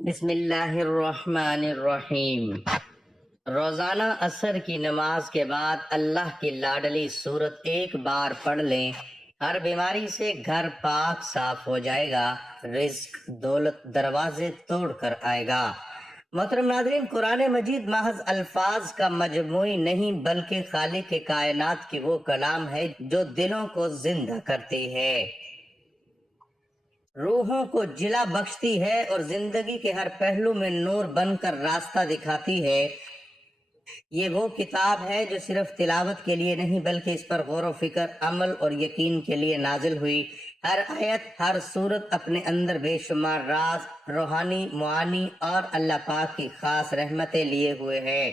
بسم اللہ الرحمن الرحیم۔ روزانہ عصر کی نماز کے بعد اللہ کی لاڈلی سورت ایک بار پڑھ لیں، ہر بیماری سے گھر پاک صاف ہو جائے گا، رزق دولت دروازے توڑ کر آئے گا۔ محترم ناظرین، قرآن مجید محض الفاظ کا مجموعی نہیں بلکہ خالق کائنات کی وہ کلام ہے جو دلوں کو زندہ کرتی ہے، روحوں کو جلا بخشتی ہے اور زندگی کے ہر پہلو میں نور بن کر راستہ دکھاتی ہے۔ یہ وہ کتاب ہے جو صرف تلاوت کے لیے نہیں بلکہ اس پر غور و فکر، عمل اور یقین کے لیے نازل ہوئی۔ ہر آیت، ہر صورت اپنے اندر بے شمار راز، روحانی معانی اور اللہ پاک کی خاص رحمتیں لیے ہوئے ہے۔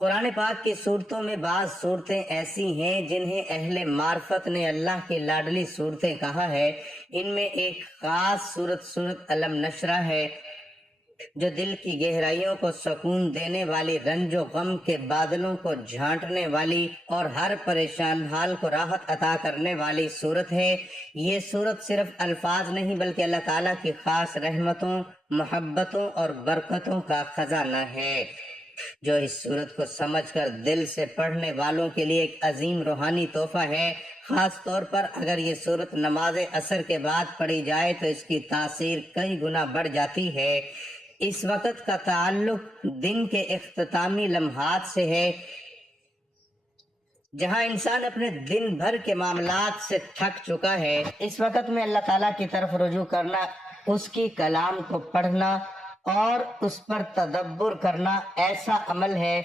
قرآن پاک کی صورتوں میں بعض صورتیں ایسی ہیں جنہیں اہل معرفت نے اللہ کی لاڈلی صورتیں کہا ہے۔ ان میں ایک خاص سورت علم نشرہ ہے جو دل کی گہرائیوں کو سکون دینے والی، رنج و غم کے بادلوں کو جھانٹنے والی اور ہر پریشان حال کو راحت عطا کرنے والی صورت ہے۔ یہ صورت صرف الفاظ نہیں بلکہ اللہ تعالیٰ کی خاص رحمتوں، محبتوں اور برکتوں کا خزانہ ہے، جو اس صورت کو سمجھ کر دل سے پڑھنے والوں کے لیے ایک عظیم روحانی تحفہ ہے۔ خاص طور پر اگر یہ صورت نماز عصر کے بعد پڑھی جائے تو اس کی تاثیر کئی گنا بڑھ جاتی ہے۔ اس وقت کا تعلق دن کے اختتامی لمحات سے ہے، جہاں انسان اپنے دن بھر کے معاملات سے تھک چکا ہے۔ اس وقت میں اللہ تعالیٰ کی طرف رجوع کرنا، اس کی کلام کو پڑھنا اور اس پر تدبر کرنا ایسا عمل ہے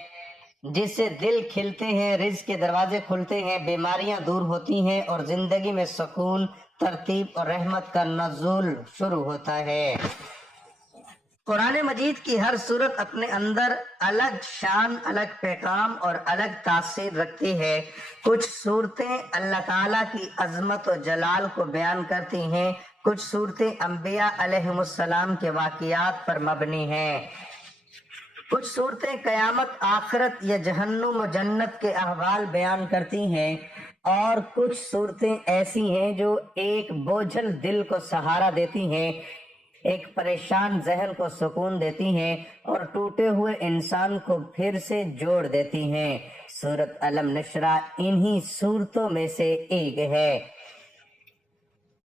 جس سے دل کھلتے ہیں، رزق کے دروازے کھلتے ہیں، بیماریاں دور ہوتی ہیں اور زندگی میں سکون، ترتیب اور رحمت کا نزول شروع ہوتا ہے۔ قرآن مجید کی ہر صورت اپنے اندر الگ شان، الگ پیغام اور الگ تاثیر رکھتی ہے۔ کچھ صورتیں اللہ تعالیٰ کی عظمت و جلال کو بیان کرتی ہیں، کچھ صورتیں انبیاء علیہم السلام کے واقعات پر مبنی ہیں، کچھ صورتیں قیامت، آخرت یا جہنم و جنت کے احوال بیان کرتی ہیں، اور کچھ صورتیں ایسی ہیں جو ایک بوجھل دل کو سہارا دیتی ہیں، ایک پریشان ذہن کو سکون دیتی ہیں اور ٹوٹے ہوئے انسان کو پھر سے جوڑ دیتی ہیں۔ سورت علم نشرہ انہی صورتوں میں سے ایک ہے۔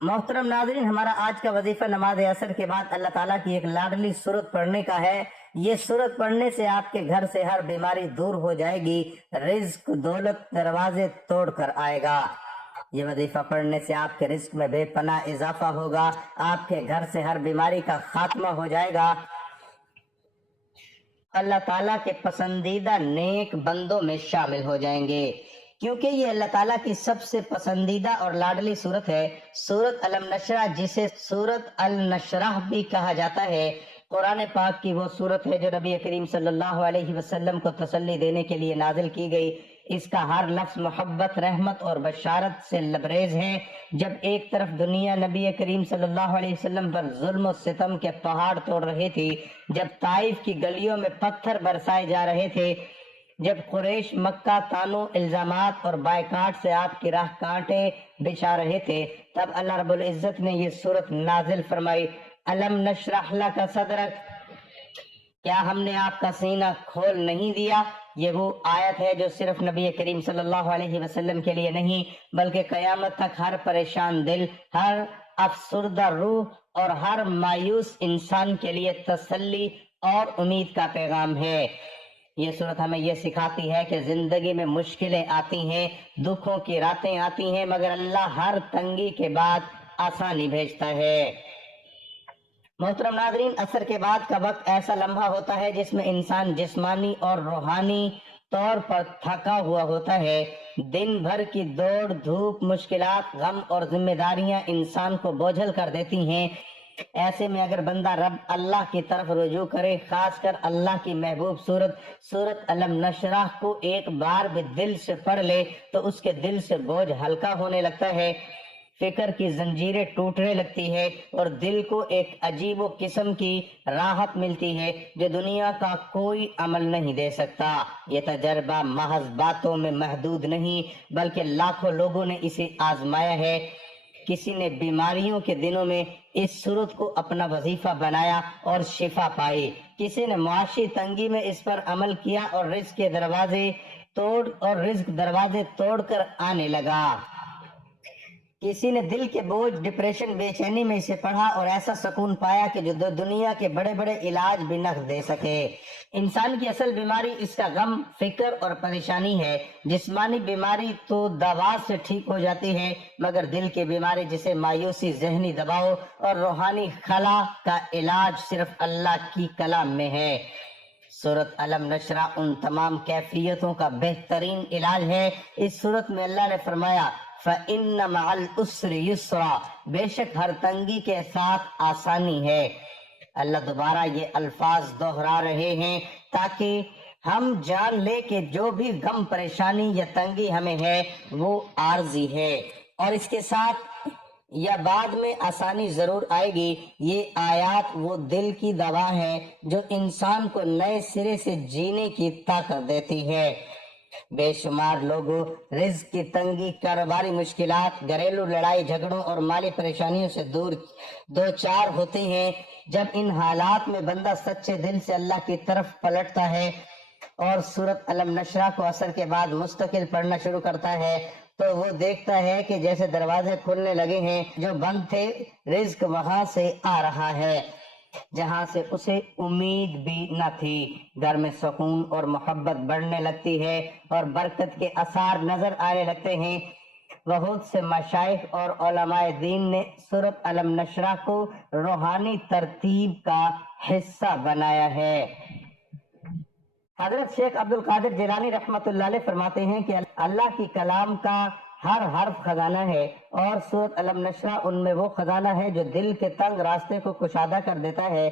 محترم ناظرین، ہمارا آج کا وظیفہ نماز عصر کے بعد اللہ تعالیٰ کی ایک لاڈلی صورت پڑھنے کا ہے۔ یہ صورت پڑھنے سے آپ کے گھر سے ہر بیماری دور ہو جائے گی، رزق دولت دروازے توڑ کر آئے گا۔ یہ وظیفہ پڑھنے سے آپ کے رزق میں بے پناہ اضافہ ہوگا، آپ کے گھر سے ہر بیماری کا خاتمہ ہو جائے گا، اللہ تعالیٰ کے پسندیدہ نیک بندوں میں شامل ہو جائیں گے، کیونکہ یہ اللہ تعالیٰ کی سب سے پسندیدہ اور لاڈلی صورت ہے۔ سورت علم نشرہ، جسے سورت النشرہ بھی کہا جاتا ہے، قرآن پاک کی وہ صورت ہے جو نبی کریم صلی اللہ علیہ وسلم کو تسلی دینے کے لیے نازل کی گئی۔ اس کا ہر لفظ محبت، رحمت اور بشارت سے لبریز ہے۔ جب ایک طرف دنیا نبی کریم صلی اللہ علیہ وسلم پر ظلم و ستم کے پہاڑ توڑ رہی تھی، جب طائف کی گلیوں میں پتھر برسائے جا رہے تھے، جب قریش مکہ طعنوں، الزامات اور بائیکاٹ سے آپ کی راہ کانٹے بچھا رہے تھے، تب اللہ رب العزت نے یہ صورت نازل فرمائی۔ الم نشرح لک صدرک، کیا ہم نے آپ کا سینہ کھول نہیں دیا؟ یہ وہ آیت ہے جو صرف نبی کریم صلی اللہ علیہ وسلم کے لیے نہیں بلکہ قیامت تک ہر پریشان دل، ہر افسردہ روح اور ہر مایوس انسان کے لیے تسلی اور امید کا پیغام ہے۔ یہ صورت ہمیں یہ سکھاتی ہے کہ زندگی میں مشکلیں آتی ہیں، دکھوں کی راتیں آتی ہیں، مگر اللہ ہر تنگی کے بعد آسانی بھیجتا ہے۔ محترم ناظرین، عصر کے بعد کا وقت ایسا لمحہ ہوتا ہے جس میں انسان جسمانی اور روحانی طور پر تھکا ہوا ہوتا ہے۔ دن بھر کی دوڑ دھوپ، مشکلات، غم اور ذمہ داریاں انسان کو بوجھل کر دیتی ہیں۔ ایسے میں اگر بندہ رب اللہ کی طرف رجوع کرے، خاص کر اللہ کی محبوب سورت علم نشرہ کو ایک بار بھی دل سے پڑھ لے تو اس کے دل سے بوجھ ہلکا ہونے لگتا ہے، فکر کی زنجیریں ٹوٹنے لگتی ہے اور دل کو ایک عجیب و قسم کی راحت ملتی ہے جو دنیا کا کوئی عمل نہیں دے سکتا۔ یہ تجربہ محض باتوں میں محدود نہیں بلکہ لاکھوں لوگوں نے اسے آزمایا ہے۔ کسی نے بیماریوں کے دنوں میں اس صورت کو اپنا وظیفہ بنایا اور شفا پائی، کسی نے معاشی تنگی میں اس پر عمل کیا اور رزق دروازے توڑ کر آنے لگا، کسی نے دل کے بوجھ، ڈپریشن، بے چینی میں اسے پڑھا اور ایسا سکون پایا کہ جو دنیا کے بڑے بڑے علاج بھی نہ دے سکے۔ انسان کی اصل بیماری اس کا غم، فکر اور پریشانی ہے۔ جسمانی بیماری تو دوا سے ٹھیک ہو جاتی ہے، مگر دل کی بیماری جسے مایوسی، ذہنی دباؤ اور روحانی خلا کا علاج صرف اللہ کی کلام میں ہے۔ سورۃ علم نشرح ان تمام کیفیتوں کا بہترین علاج ہے۔ اس سورت میں اللہ نے فرمایا فَإِنَّ مَعَ الْعُسْرِ يُسْرًا، بے شک ہر تنگی کے ساتھ آسانی ہے۔ اللہ دوبارہ یہ الفاظ دہرا رہے ہیں تاکہ ہم جان لے کہ جو بھی غم، پریشانی یا تنگی ہمیں ہے وہ عارضی ہے اور اس کے ساتھ یا بعد میں آسانی ضرور آئے گی۔ یہ آیات وہ دل کی دوا ہے جو انسان کو نئے سرے سے جینے کی طاقت دیتی ہے۔ بے شمار لوگوں رزق کی تنگی، کاروباری مشکلات، گھریلو لڑائی جھگڑوں اور مالی پریشانیوں سے دو چار ہوتے ہیں۔ جب ان حالات میں بندہ سچے دل سے اللہ کی طرف پلٹتا ہے اور سورۃ علم نشرح کو عصر کے بعد مستقل پڑھنا شروع کرتا ہے تو وہ دیکھتا ہے کہ جیسے دروازے کھلنے لگے ہیں، جو بند تھے رزق وہاں سے آ رہا ہے جہاں سے اسے امید بھی نہ تھی۔ گھر میں سکون اور محبت بڑھنے لگتی ہے اور برکت کے آثار نظر آنے لگتے ہیں۔ بہت سے مشائخ اور علماء دین نے سورۃ علم نشرح کو روحانی ترتیب کا حصہ بنایا ہے۔ حضرت شیخ عبد القادر جیلانی رحمۃ اللہ علیہ فرماتے ہیں کہ اللہ کی کلام کا ہر حرف خزانہ ہے اور سورۃ علم نشرح ان میں وہ خزانہ ہے جو دل کے تنگ راستے کو کشادہ کر دیتا ہے۔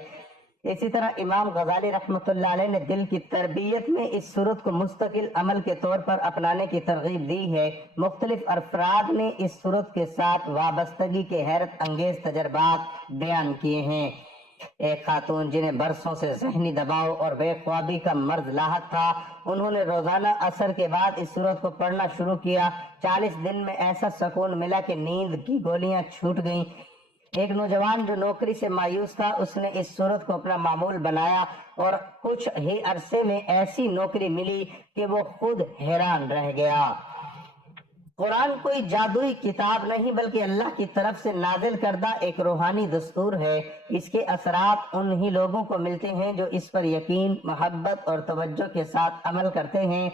اسی طرح امام غزالی رحمۃ اللہ علیہ نے دل کی تربیت میں اس سورت کو مستقل عمل کے طور پر اپنانے کی ترغیب دی ہے۔ مختلف افراد نے اس سورت کے ساتھ وابستگی کے حیرت انگیز تجربات بیان کیے ہیں۔ ایک خاتون جنہیں برسوں سے ذہنی دباؤ اور بے خوابی کا مرض لاحق تھا، انہوں نے روزانہ عصر کے بعد اس سورت کو پڑھنا شروع کیا۔ 40 دن میں ایسا سکون ملا کہ نیند کی گولیاں چھوٹ گئیں۔ ایک نوجوان جو نوکری سے مایوس تھا، اس نے اس سورت کو اپنا معمول بنایا اور کچھ ہی عرصے میں ایسی نوکری ملی کہ وہ خود حیران رہ گیا۔ قرآن کوئی جادوئی کتاب نہیں بلکہ اللہ کی طرف سے نازل کردہ ایک روحانی دستور ہے۔ اس کے اثرات انہی لوگوں کو ملتے ہیں جو اس پر یقین، محبت اور توجہ کے ساتھ عمل کرتے ہیں۔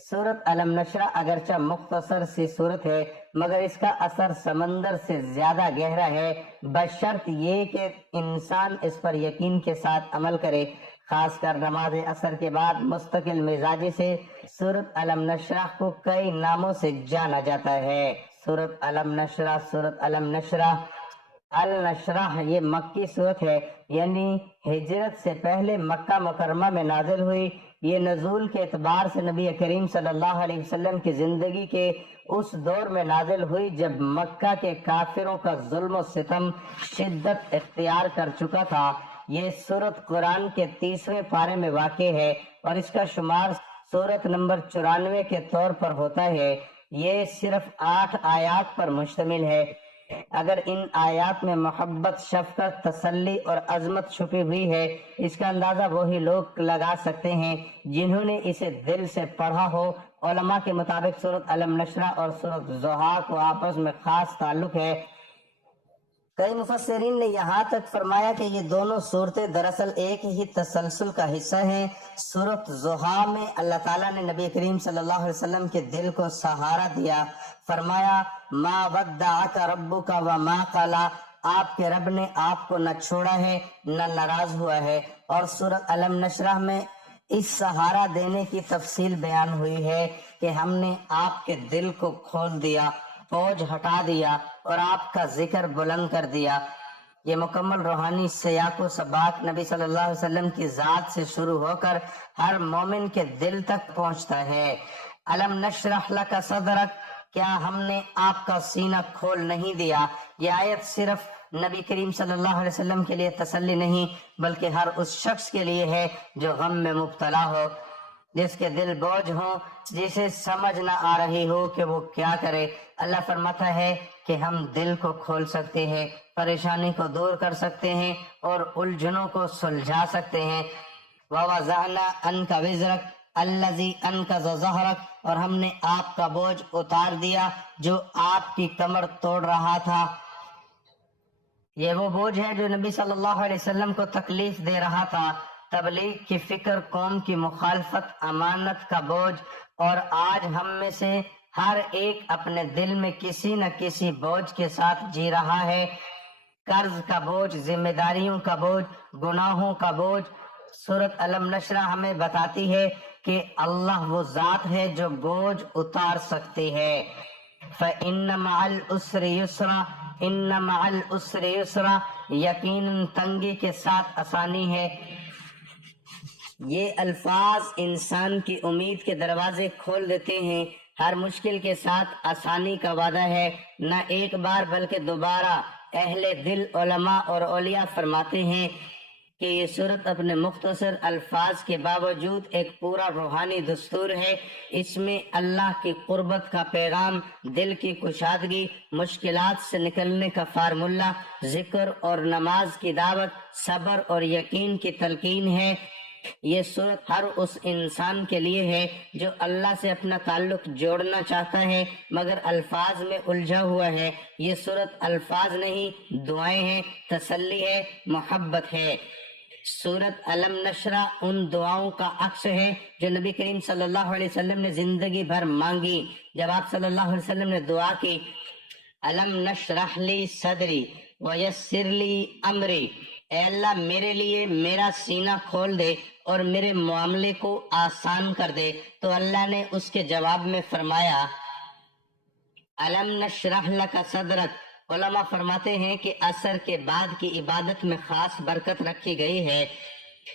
سورۃ علم نشرح اگرچہ مختصر سی سورت ہے مگر اس کا اثر سمندر سے زیادہ گہرا ہے، بشرط یہ کہ انسان اس پر یقین کے ساتھ عمل کرے۔ خاص کر نماز عصر کے بعد مستقل مزاجی سے سورۃ علم نشرح کو کئی ناموں سے جانا جاتا ہے۔ سورۃ علم نشرح، سورۃ علم نشرح، النشرح یہ مکی سورت ہے، یعنی ہجرت سے پہلے مکہ مکرمہ میں نازل ہوئی۔ یہ نزول کے اعتبار سے نبی کریم صلی اللہ علیہ وسلم کی زندگی کے اس دور میں نازل ہوئی جب مکہ کے کافروں کا ظلم و ستم شدت اختیار کر چکا تھا۔ یہ سورت قرآن کے 30ویں پارے میں واقع ہے اور اس کا شمار سورت نمبر 94 کے طور پر ہوتا ہے۔ یہ صرف 8 آیات پر مشتمل ہے۔ اگر ان آیات میں محبت، شفقت، تسلی اور عظمت چھپی ہوئی ہے، اس کا اندازہ وہی لوگ لگا سکتے ہیں جنہوں نے اسے دل سے پڑھا ہو۔ علماء کے مطابق سورۃ علم نشرح اور سورۃ ضحیٰ کو آپس میں خاص تعلق ہے۔ کئی مفسرین نے یہاں تک فرمایا کہ یہ دونوں صورتیں دراصل ایک ہی تسلسل کا حصہ ہیں۔ سورۃ ضحیٰ میں اللہ تعالیٰ نے نبی کریم صلی اللہ علیہ وسلم کے دل کو سہارا دیا، فرمایا ما ودعک ربک وما قلی، آپ کے رب نے آپ کو نہ چھوڑا ہے نہ ناراض ہوا ہے۔ اور سورۃ علم نشرح میں اس سہارا دینے کی تفصیل بیان ہوئی ہے کہ ہم نے آپ کے دل کو کھول دیا، بوجھ ہٹا دیا اور آپ کا ذکر بلند کر دیا۔ یہ مکمل روحانی سیاق و سباق نبی صلی اللہ علیہ وسلم کی ذات سے شروع ہو کر ہر مومن کے دل تک پہنچتا ہے۔ علم نشرح لک صدرک، کیا ہم نے آپ کا سینہ کھول نہیں دیا؟ یہ آیت صرف نبی کریم صلی اللہ علیہ وسلم کے لیے تسلی نہیں بلکہ ہر اس شخص کے لیے ہے جو غم میں مبتلا ہو، جس کے دل بوجھ ہوں، جسے سمجھ نہ آ رہی ہو کہ وہ کیا کرے۔ اللہ فرماتا ہے کہ ہم دل کو کھول سکتے ہیں، پریشانی کو دور کر سکتے ہیں اور الجھنوں کو سلجھا سکتے ہیں۔ وَوَضَعْنَا عَنْكَ وِزْرَكَ الَّذِي أَنْقَضَ ظَهْرَكَ، اور ہم نے آپ کا بوجھ اتار دیا جو آپ کی کمر توڑ رہا تھا۔ یہ وہ بوجھ ہے جو نبی صلی اللہ علیہ وسلم کو تکلیف دے رہا تھا، تبلیغ کی فکر، قوم کی مخالفت، امانت کا بوجھ، اور آج ہم میں سے ہر ایک اپنے دل میں کسی نہ کسی بوجھ کے ساتھ جی رہا ہے، قرض کا بوجھ، ذمہ داریوں کا بوجھ، گناہوں کا بوجھ۔ سورۃ علم نشرہ ہمیں بتاتی ہے کہ اللہ وہ ذات ہے جو بوجھ اتار سکتی ہے۔ فَإِنَّ مَعَ الْعُسْرِ يُسْرًا، إِنَّ مَعَ الْعُسْرِ يُسْرًا، یقیناً تنگی کے ساتھ آسانی ہے۔ یہ الفاظ انسان کی امید کے دروازے کھول دیتے ہیں۔ ہر مشکل کے ساتھ آسانی کا وعدہ ہے، نہ ایک بار بلکہ دوبارہ۔ اہل دل علماء اور اولیاء فرماتے ہیں کہ یہ صورت اپنے مختصر الفاظ کے باوجود ایک پورا روحانی دستور ہے۔ اس میں اللہ کی قربت کا پیغام، دل کی کشادگی، مشکلات سے نکلنے کا فارمولہ، ذکر اور نماز کی دعوت، صبر اور یقین کی تلقین ہے۔ یہ صورت ہر اس انسان کے لیے ہے جو اللہ سے اپنا تعلق جوڑنا چاہتا ہے مگر الفاظ میں الجھا ہوا ہے۔ یہ صورت الفاظ نہیں، دعائیں ہیں، تسلی ہے، محبت ہے۔ سورۃ علم نشرہ ان دعاؤں کا عکس ہے جو نبی کریم صلی اللہ علیہ وسلم نے زندگی بھر مانگی۔ جب آپ صلی اللہ علیہ وسلم نے دعا کی، علم نشرح لی صدری ویسر لی امری، اے اللہ میرے لیے میرا سینہ کھول دے اور میرے معاملے کو آسان کر دے، تو اللہ نے اس کے جواب میں فرمایا علم نشرح لک صدرک۔ علماء فرماتے ہیں کہ عصر کے بعد کی عبادت میں خاص برکت رکھی گئی ہے۔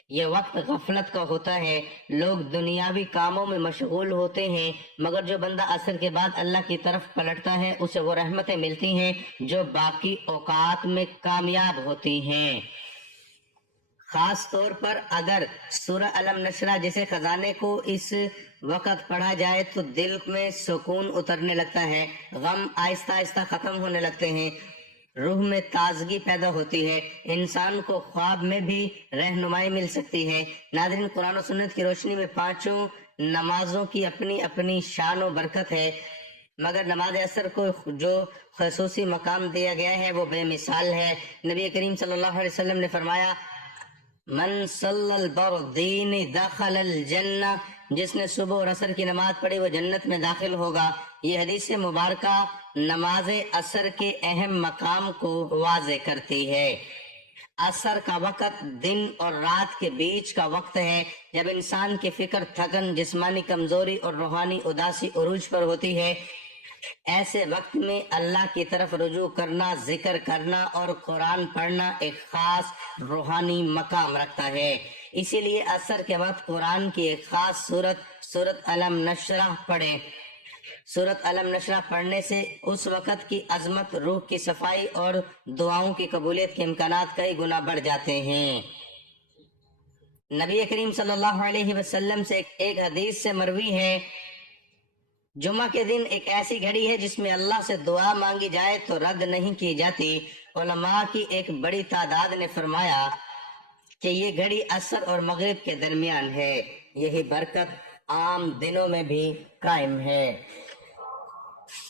یہ وقت غفلت کا ہوتا ہے، لوگ دنیاوی کاموں میں مشغول ہوتے ہیں، مگر جو بندہ عصر کے بعد اللہ کی طرف پلٹتا ہے اسے وہ رحمتیں ملتی ہیں جو باقی اوقات میں کامیاب ہوتی ہیں۔ خاص طور پر اگر سورہ علم نشرہ جیسے خزانے کو اس وقت پڑھا جائے تو دل میں سکون اترنے لگتا ہے، غم آہستہ آہستہ ختم ہونے لگتے ہیں، روح میں تازگی پیدا ہوتی ہے، انسان کو خواب میں بھی رہنمائی مل سکتی ہے۔ ناظرین، قرآن و سنت کی روشنی میں پانچوں نمازوں کی اپنی اپنی شان و برکت ہے، مگر نماز عصر کو جو خصوصی مقام دیا گیا ہے وہ بے مثال ہے۔ نبی کریم صلی اللہ علیہ وسلم نے فرمایا من صلی البردین دخل الجنہ، جس نے صبح اور عصر کی نماز پڑھی وہ جنت میں داخل ہوگا۔ یہ حدیث مبارکہ نماز عصر کے اہم مقام کو واضح کرتی ہے۔ عصر کا وقت دن اور رات کے بیچ کا وقت ہے، جب انسان کی فکر، تھکن، جسمانی کمزوری اور روحانی اداسی عروج پر ہوتی ہے۔ ایسے وقت میں اللہ کی طرف رجوع کرنا، ذکر کرنا اور قرآن پڑھنا ایک خاص روحانی مقام رکھتا ہے۔ اسی لیے عصر کے وقت قرآن کی ایک خاص سورۃ علم نشرہ پڑھیں۔ سورۃ علم نشرہ پڑھنے سے اس وقت کی عظمت، روح کی صفائی اور دعاؤں کی قبولیت کے امکانات کئی گنا بڑھ جاتے ہیں۔ نبی کریم صلی اللہ علیہ وسلم سے ایک حدیث سے مروی ہے، جمعہ کے دن ایک ایسی گھڑی ہے جس میں اللہ سے دعا مانگی جائے تو رد نہیں کی جاتی۔ علماء کی ایک بڑی تعداد نے فرمایا کہ یہ گھڑی عصر اور مغرب کے درمیان ہے۔ یہی برکت عام دنوں میں بھی قائم ہے۔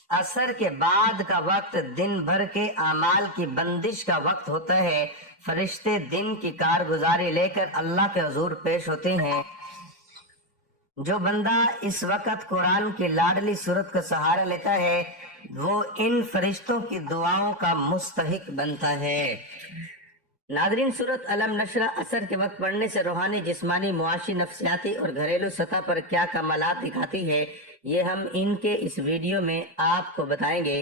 عصر کے بعد کا وقت دن بھر کے اعمال کی بندش کا وقت ہوتا ہے۔ فرشتے دن کی کارگزاری لے کر اللہ کے حضور پیش ہوتے ہیں۔ جو بندہ اس وقت قرآن کی لاڈلی سورت کا سہارا لیتا ہے وہ ان فرشتوں کی دعاؤں کا مستحق بنتا ہے۔ ناظرین، سورت علم نشرہ عصر کے وقت پڑھنے سے روحانی، جسمانی، معاشی، نفسیاتی اور گھریلو سطح پر کیا کمالات دکھاتی ہے، یہ ہم ان کے اس ویڈیو میں آپ کو بتائیں گے۔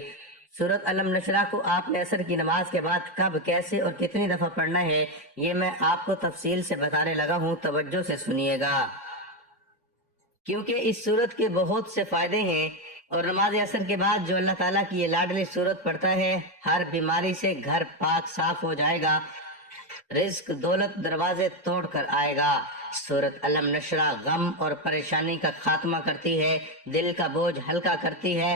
سورت علم نشرہ کو آپ نے عصر کی نماز کے بعد کب، کیسے اور کتنی دفعہ پڑھنا ہے یہ میں آپ کو تفصیل سے بتانے لگا ہوں، توجہ سے سنیے گا، کیونکہ اس سورت کے بہت سے فائدے ہیں۔ اور نماز عصر کے بعد جو اللہ تعالیٰ کی یہ لاڈلی سورت پڑھتا ہے ہر بیماری سے گھر پاک صاف ہو جائے گا، رزق دولت دروازے توڑ کر آئے گا۔ سورت علم نشرہ غم اور پریشانی کا خاتمہ کرتی ہے، دل کا بوجھ ہلکا کرتی ہے،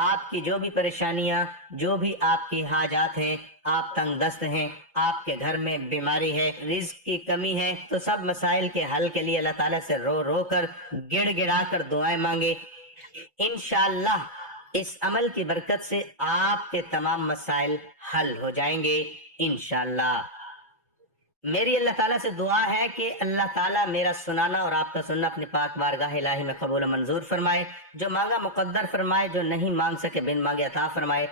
آپ کی جو بھی پریشانیاں، جو بھی آپ کی حاجات ہیں، آپ تنگ دست ہیں، آپ کے گھر میں بیماری ہے، رزق کی کمی ہے، تو سب مسائل کے حل کے لیے اللہ تعالیٰ سے رو رو کر، گڑ گڑا کر دعائیں مانگے۔ انشاءاللہ اس عمل کی برکت سے آپ کے تمام مسائل حل ہو جائیں گے انشاءاللہ۔ میری اللہ تعالیٰ سے دعا ہے کہ اللہ تعالیٰ میرا سنانا اور آپ کا سننا اپنی پاک بارگاہ الہی میں قبول و منظور فرمائے، جو مانگا مقدر فرمائے، جو نہیں مانگ سکے بن مانگے عطا فرمائے۔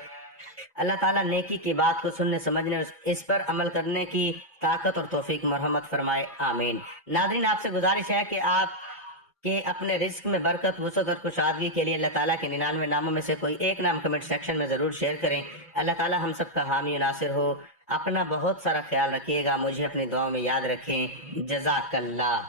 اللہ تعالیٰ نیکی کی بات کو سننے سمجھنے اور اس پر عمل کرنے کی طاقت اور توفیق مرحمت فرمائے، آمین۔ ناظرین، آپ سے گزارش ہے کہ آپ کہ اپنے رزق میں برکت، وسعت اور کشادگی کے لیے اللہ تعالیٰ کے 99 ناموں میں سے کوئی ایک نام کمنٹ سیکشن میں ضرور شیئر کریں۔ اللہ تعالیٰ ہم سب کا حامی و ناصر ہو۔ اپنا بہت سارا خیال رکھیے گا، مجھے اپنی دعاؤں میں یاد رکھیں۔ جزاک اللہ۔